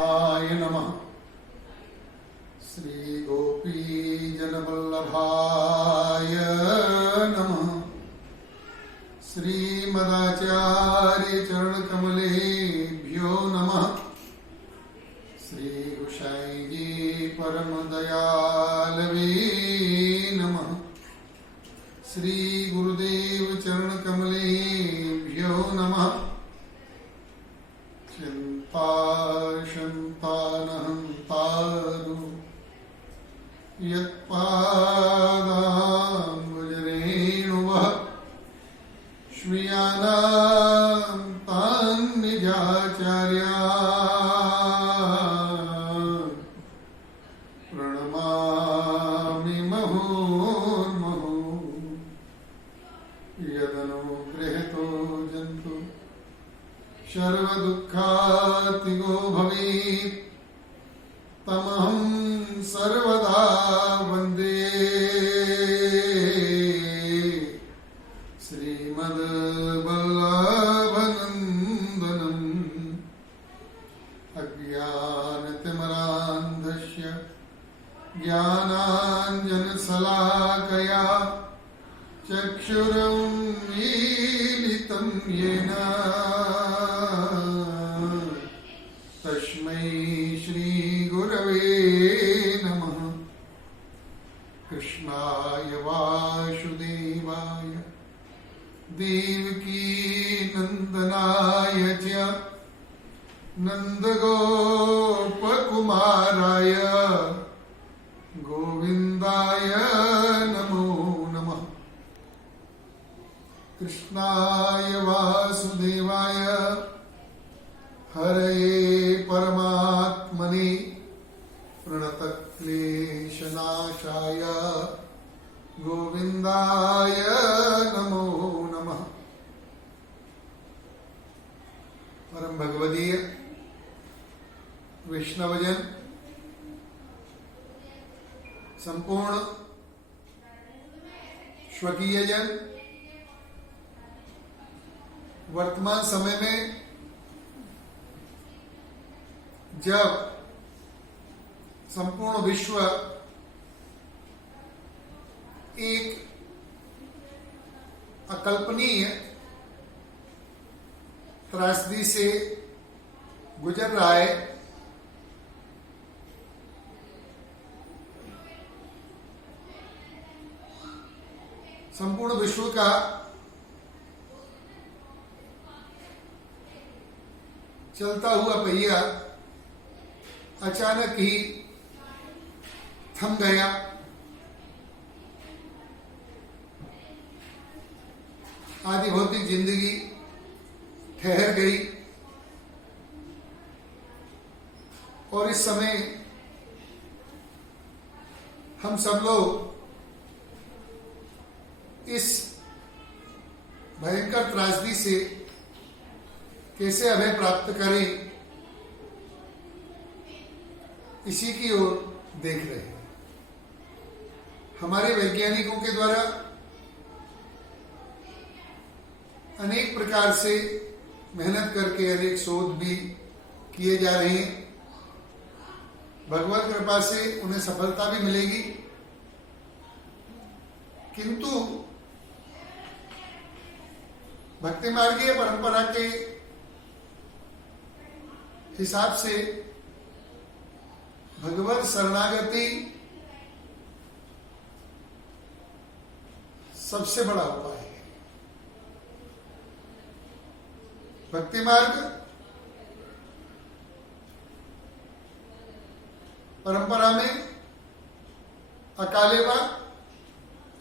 आय नमः। श्री गोपी जनवल्लभाय नमः। श्रीमदाचार्य चरण कमलेभ्यो नमः। श्री गोसाई जी परम दयालवे नमः। श्री गुरुदेव चरण कमलेभ्यो नमः। चिन्ताशन्तानहन्तारु यत्पादाम्बुजरेणुवः श्रियाणां तान् निजाचार्यान् प्रणमामि मुहुर्मुहुः। यदनुगृहीतो जन्तु सर्वदुःखातिगो भवेत् तमहं सर्वदा वन्दे श्रीमद्वल्लभनन्दनम्। अज्ञानतिमिरान्धस्य ज्ञानाञ्जनशलाकया चक्षुरुन्मीलितं येन तस्मै श्री गुरवे नमः। कृष्णाय वासुदेवाय देवकी नंदनाय च नंदगोपकुमाराय गोविन्दाय नमो नमः। कृष्णाय वासुदेवाय हरे परमात्मने प्रणतक्लेशनाशाय गोविन्दाय नमो नमः। परम भगवदीय वैष्णवजन संपूर्ण स्वकीयजन वर्तमान समय में जब संपूर्ण विश्व एक अकल्पनीय त्रासदी से गुजर रहा है, संपूर्ण विश्व का चलता हुआ पहिया अचानक ही थम गया। आदि भौतिक जिंदगी ठहर गई और इस समय हम सब लोग इस भयंकर त्रासदी से कैसे अभय प्राप्त करें, इसी की ओर देख रहे हैं। हमारे वैज्ञानिकों के द्वारा अनेक प्रकार से मेहनत करके अनेक शोध भी किए जा रहे हैं। भगवत कृपा से उन्हें सफलता भी मिलेगी, किंतु भक्ति मार्गीय परंपरा के हिसाब से भगवत शरणागति सबसे बड़ा उपाय है। भक्ति मार्ग परंपरा में अकालेवा,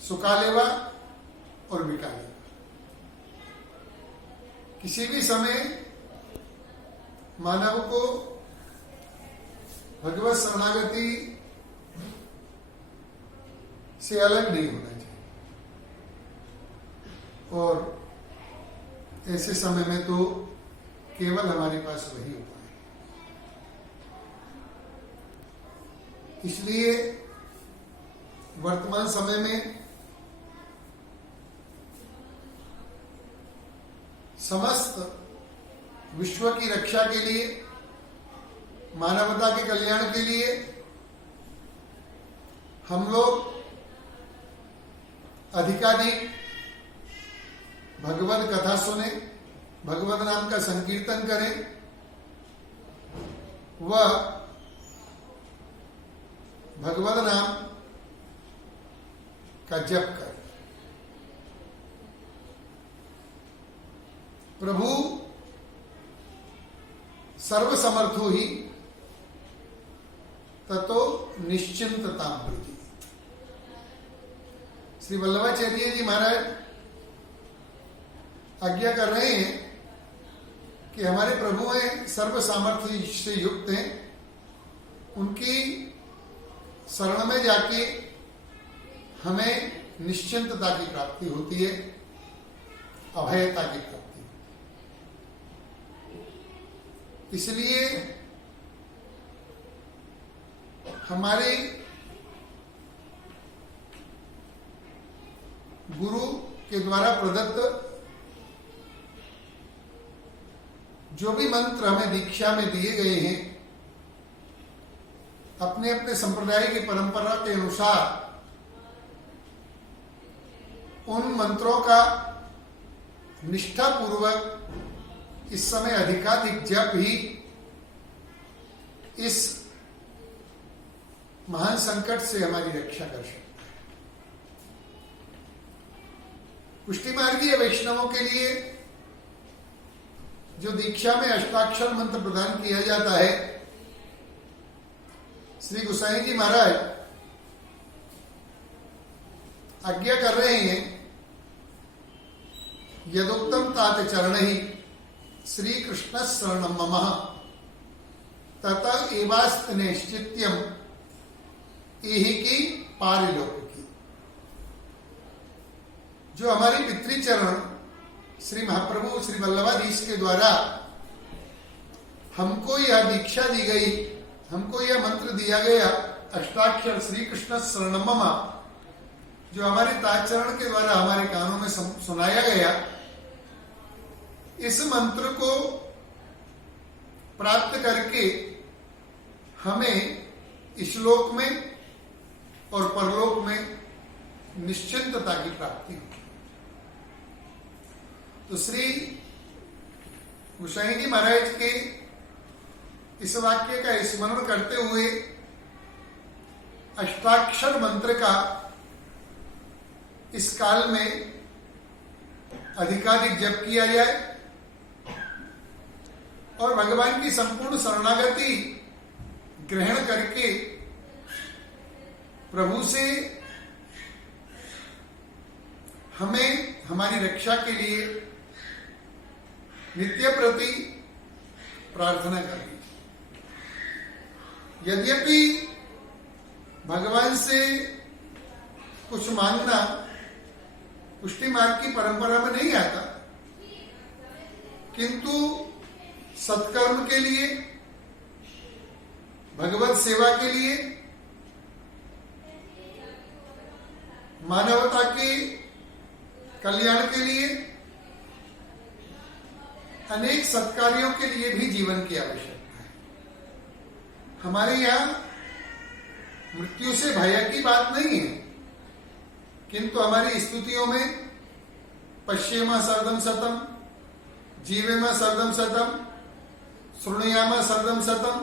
सुकालेवा और बिकालेवा किसी भी समय मानव को भगवत शरणागति से अलग नहीं होना चाहिए। और ऐसे समय में तो केवल हमारे पास वही उपाय है। इसलिए वर्तमान समय में समस्त विश्व की रक्षा के लिए मानवता के कल्याण के लिए हम लोग अधिकाधिक भगवत कथा सुने, भगवत नाम का संकीर्तन करें व भगवत नाम का जप करें। प्रभु सर्वसमर्थो ही ततो निश्चिंतता प्रति। श्री वल्लभाचार्य जी महाराज आज्ञा कर रहे हैं कि हमारे प्रभु हैं, सर्व सामर्थ्य से युक्त हैं, उनकी शरण में जाके हमें निश्चिंतता की प्राप्ति होती है, अभयता की प्राप्ति। इसलिए हमारे गुरु के द्वारा प्रदत्त जो भी मंत्र हमें दीक्षा में दिए गए हैं, अपने अपने संप्रदाय की परंपरा के अनुसार उन मंत्रों का निष्ठापूर्वक इस समय अधिकाधिक जप ही इस महान संकट से हमारी रक्षा कर सकता है। पुष्टि मार्गीय वैष्णवों के लिए जो दीक्षा में अष्टाक्षर मंत्र प्रदान किया जाता है, श्री गोसाई जी महाराज आज्ञा कर रहे हैं, यदुक्तम तात चरण ही श्री कृष्ण शरणम मम तथा एवास्त निश्चित्यम यही की पारिलौकिकी। जो हमारी पितृचरण श्री महाप्रभु श्री वल्लभाधीश के द्वारा हमको यह दीक्षा दी गई, हमको यह मंत्र दिया गया अष्टाक्षर श्री कृष्ण शरणम मम, जो हमारे ताचरण के द्वारा हमारे कानों में सुनाया गया, इस मंत्र को प्राप्त करके हमें इस-लोक में और परलोक में निश्चिंतता की प्राप्ति होगी। तो श्री गोसाई जी महाराज के इस वाक्य का स्मरण करते हुए अष्टाक्षर मंत्र का इस काल में अधिकाधिक जप किया जाए और भगवान की संपूर्ण शरणागति ग्रहण करके प्रभु से हमें हमारी रक्षा के लिए नित्य प्रति प्रार्थना करनी। यद्यपि भगवान से कुछ मांगना पुष्टि मार्ग की परंपरा में नहीं आता, किंतु सत्कर्म के लिए, भगवत सेवा के लिए, मानवता के कल्याण के लिए, अनेक सत्कार्यों के लिए भी जीवन की आवश्यकता है। हमारे यहां मृत्यु से भय की बात नहीं है, किंतु हमारी स्तुतियों में पश्येमा सर्वम सतम, जीवेमा सर्वम सतम, श्रृणुयामा सर्वम सतम,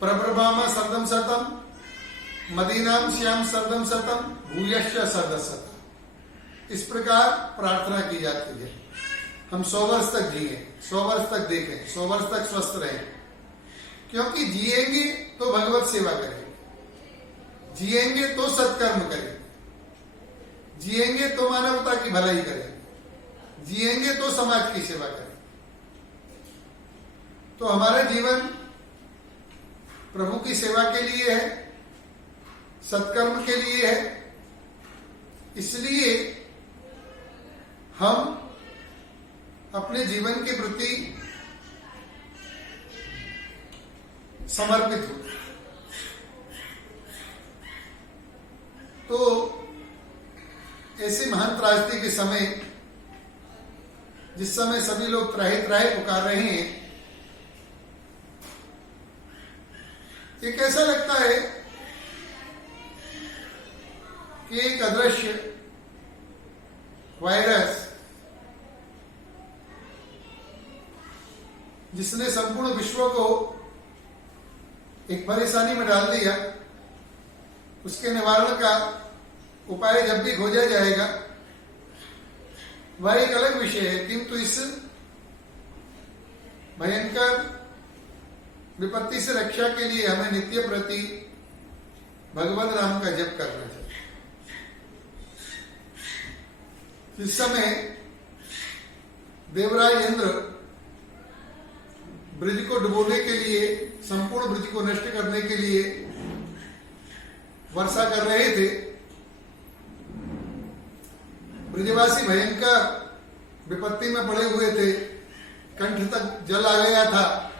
प्रब्रभामा सर्वम सतम, मदीनाम श्याम सर्वम सतम, भूयश्च सर्वम सतम। इस प्रकार प्रार्थना की जाती है। हम 100 वर्ष तक जिए, 100 वर्ष तक देखें, 100 वर्ष तक स्वस्थ रहें, क्योंकि जिएंगे तो भगवत सेवा करेंगे, जिएंगे तो सत्कर्म करेंगे, जिएंगे तो मानवता की भलाई करेंगे, जिएंगे तो समाज की सेवा करेंगे। तो हमारा जीवन प्रभु की सेवा के लिए है, सत्कर्म के लिए है। इसलिए हम अपने जीवन के प्रति समर्पित होते हैं। तो ऐसे महान त्रासदी के समय, जिस समय सभी लोग त्राहि त्राहि पुकार रहे हैं, ये कैसा लगता है कि एक अदृश्य वायरस जिसने संपूर्ण विश्व को एक परेशानी में डाल दिया, उसके निवारण का उपाय जब भी खोजा जाएगा वह एक अलग विषय है, किंतु इस भयंकर विपत्ति से रक्षा के लिए हमें नित्य प्रति भगवत नाम का जप करना चाहिए। इस समय देवराज इंद्र ब्रज को डुबोने के लिए, संपूर्ण ब्रज को नष्ट करने के लिए वर्षा कर रहे थे। ब्रजवासी भयंकर विपत्ति में पड़े हुए थे, कंठ तक जल आ गया था,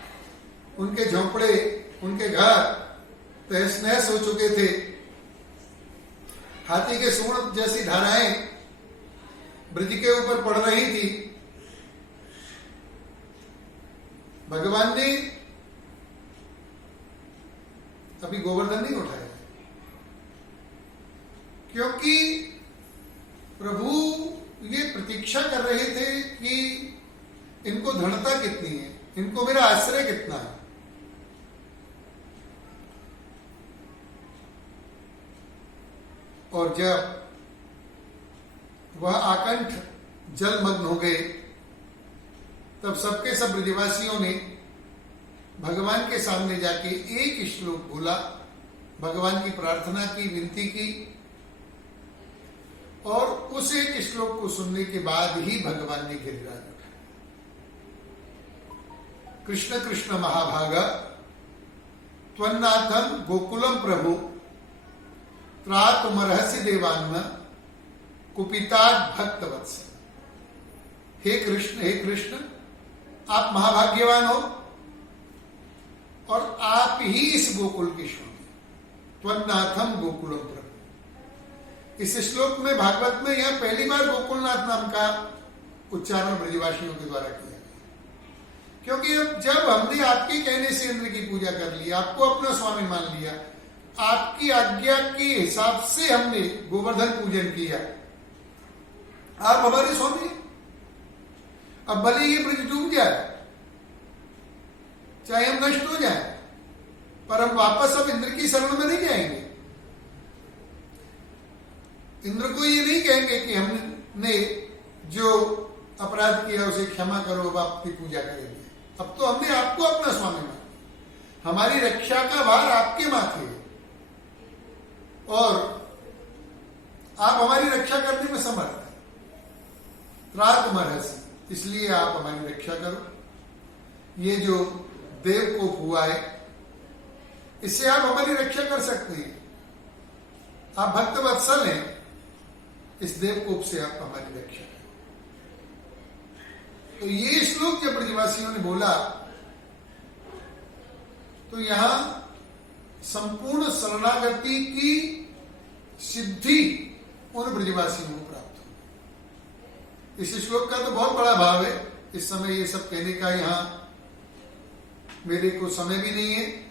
उनके झोंपड़े, उनके घर तहस नहस हो चुके थे। हाथी के सूंड जैसी धाराएं ब्रज के ऊपर पड़ रही थी। भगवान ने अभी गोवर्धन नहीं उठाया, क्योंकि प्रभु ये प्रतीक्षा कर रहे थे कि इनको दृढ़ता कितनी है, इनको मेरा आश्रय कितना है। और जब वह आकंठ जलमग्न हो गए, तब सबके सब ब्रजवासियों ने भगवान के सामने जाके एक श्लोक बोला, भगवान की प्रार्थना की, विनती की, और उस एक श्लोक को सुनने के बाद ही भगवान ने गिरिराज उठाया। कृष्ण कृष्ण महाभागा त्वन्नाथम गोकुलम प्रभु त्रातुमर्हसि देवान्न कुपितात् भक्तवत्सल। हे कृष्ण, आप महाभाग्यवान हो और आप ही इस गोकुल के स्वामी, त्वन्नाथम गोकुलम प्रभु। इस श्लोक में, भागवत में यह पहली बार गोकुलनाथ नाम का उच्चारण ब्रजवासियों के द्वारा किया गया, क्योंकि जब हमने आपके कहने से इंद्र की पूजा कर ली, आपको अपना स्वामी मान लिया, आपकी आज्ञा के हिसाब से हमने गोवर्धन पूजन किया, आप हमारे स्वामी। अब भले ये ब्रज डूब जाए, चाहे हम नष्ट हो जाए, पर हम वापस अब इंद्र की शरण में नहीं जाएंगे। इंद्र को ये नहीं कहेंगे कि हमने जो अपराध किया उसे क्षमा करो, अब आपकी पूजा करेंगे। अब तो हमने आपको अपना स्वामी माना, हमारी रक्षा का भार आपके माथे है और आप हमारी रक्षा करने में समर्थ हैं। त्रातुमर्हसि, इसलिए आप हमारी रक्षा करो। ये जो देवकोप हुआ है, इससे आप हमारी रक्षा कर सकते हैं। आप भक्त वत्सल हैं, इस देवकोप से आप हमारी रक्षा करें। तो ये श्लोक जब ब्रजवासियों ने बोला, तो यहां संपूर्ण शरणागति की सिद्धि उन ब्रजवासियों को प्राप्त हो। इस श्लोक का तो बहुत बड़ा भाव है। इस समय ये सब कहने का यहां मेरे को समय भी नहीं है।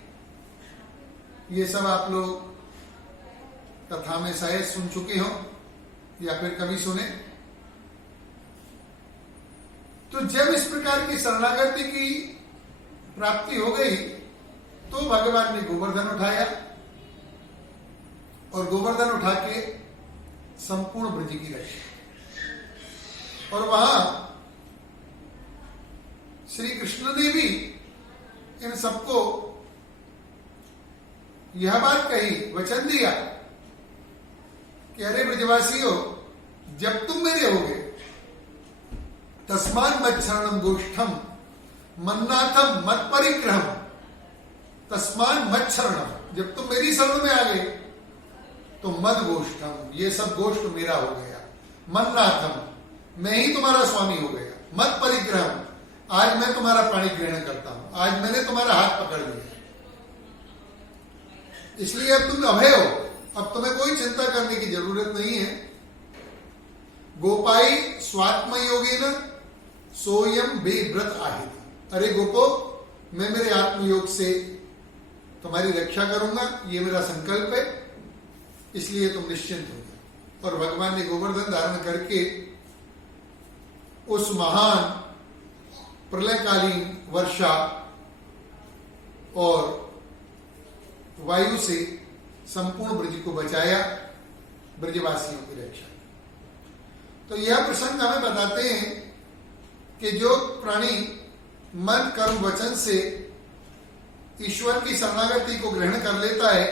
ये सब आप लोग कथा में शायद सुन चुके हो या फिर कभी सुने। तो जब इस प्रकार की शरणागति की प्राप्ति हो गई, तो भगवान ने गोवर्धन उठाया और गोवर्धन उठा के संपूर्ण ब्रज की रक्षा। और वहां श्री कृष्ण ने भी इन सबको यह बात कही, वचन दिया कि अरे ब्रजवासियों, जब तुम मेरे होगे, तस्मान् मच्छरणम गोष्ठम मन्नाथम मत परिग्रहम, तस्मान् मच्छरणम, जब तुम मेरी शरण में आ गए तो मद गोष्ठम, ये सब गोष्ठ मेरा हो गया। मन्नाथम, मैं ही तुम्हारा स्वामी हो गया। मत परिग्रहम, आज मैं तुम्हारा पाणी ग्रहण करता हूं, आज मैंने तुम्हारा हाथ पकड़ लिया। इसलिए अब तुम अभय हो, अब तुम्हें कोई चिंता करने की जरूरत नहीं है। गोपाई स्वात्म योगेन सोयम बेव्रत आहे। अरे गोपो, मैं मेरे आत्मयोग से तुम्हारी रक्षा करूंगा, ये मेरा संकल्प है, इसलिए तुम निश्चिंत हो जाओ। और भगवान ने गोवर्धन धारण करके उस महान प्रलयकालीन वर्षा और वायु से संपूर्ण ब्रज को बचाया, ब्रजवासियों की रक्षा। तो यह प्रसंग हमें बताते हैं कि जो प्राणी मन कर्म वचन से ईश्वर की शरणागति को ग्रहण कर लेता है,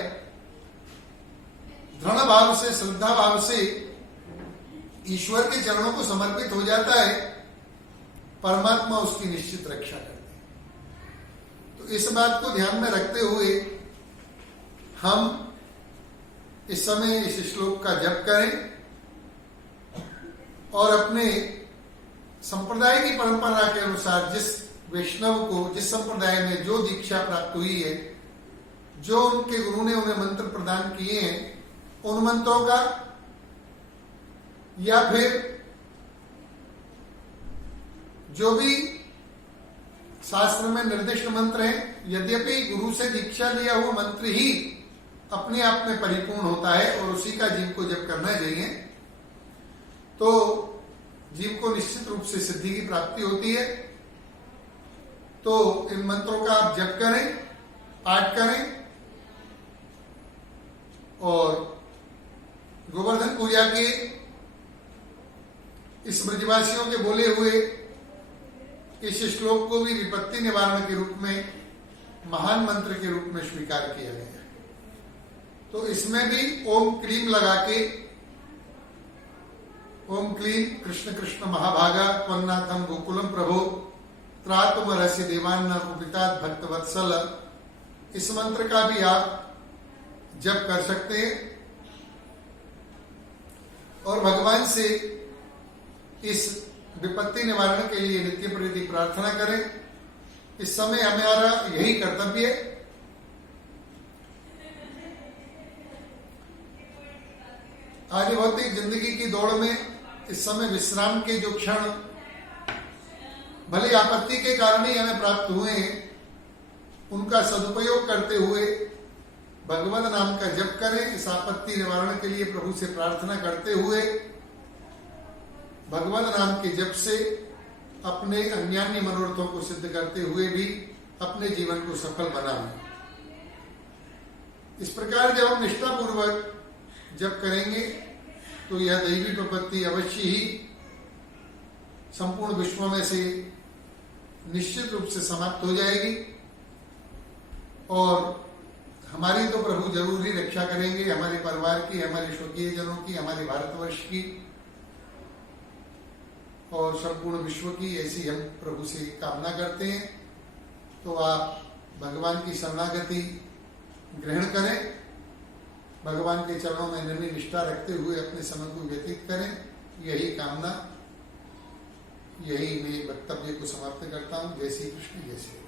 दृढ़ भाव से, श्रद्धा भाव से ईश्वर के चरणों को समर्पित हो जाता है, परमात्मा उसकी निश्चित रक्षा करते हैं। तो इस बात को ध्यान में रखते हुए हम इस समय इस श्लोक का जप करें और अपने संप्रदाय की परंपरा के अनुसार जिस वैष्णव को, जिस संप्रदाय में जो दीक्षा प्राप्त हुई है, जो उनके गुरु ने उन्हें मंत्र प्रदान किए हैं, उन मंत्रों का या फिर जो भी शास्त्र में निर्दिष्ट मंत्र हैं, यद्यपि गुरु से दीक्षा लिया हुआ मंत्र ही अपने आप में परिपूर्ण होता है और उसी का जीव को जप करना चाहिए, तो जीव को निश्चित रूप से सिद्धि की प्राप्ति होती है। तो इन मंत्रों का आप जप करें, पाठ करें और गोवर्धन पूजा के इस ब्रजवासियों के बोले हुए इस श्लोक को भी विपत्ति निवारण के रूप में, महान मंत्र के रूप में स्वीकार किया गया है। तो इसमें भी ओम क्लीम लगा के, ओम क्लीम कृष्ण कृष्ण महाभागा त्वन्नाथम गोकुलम प्रभो त्रातुमरस्य देवान्न कुपितात भक्तवत्सल, इस मंत्र का भी आप जप कर सकते हैं और भगवान से इस विपत्ति निवारण के लिए नित्य प्रति प्रार्थना करें। इस समय हमारा यही कर्तव्य है। आज भौतिक जिंदगी की दौड़ में इस समय विश्राम के जो क्षण भले आपत्ति के कारण ही हमें प्राप्त हुए हैं, उनका सदुपयोग करते हुए भगवत नाम का जप करें। इस आपत्ति निवारण के लिए प्रभु से प्रार्थना करते हुए भगवत नाम के जप से अपने अन्यान्य मनोरथों को सिद्ध करते हुए भी अपने जीवन को सफल बनाएं। इस प्रकार जब हम निष्ठापूर्वक जप करेंगे तो यह दैवी प्रपत्ति अवश्य ही संपूर्ण विश्व में से निश्चित रूप से समाप्त हो जाएगी और हमारी तो प्रभु जरूर ही रक्षा करेंगे, हमारे परिवार की, हमारे स्वकीय जनों की, हमारे भारतवर्ष की और संपूर्ण विश्व की, ऐसी हम प्रभु से कामना करते हैं। तो आप भगवान की शरणागति ग्रहण करें, भगवान के चरणों में निर्मल निष्ठा रखते हुए अपने समय को व्यतीत करें। यही कामना, यही मैं वक्तव्य को समाप्त करता हूँ। जय श्री कृष्ण, जय श्री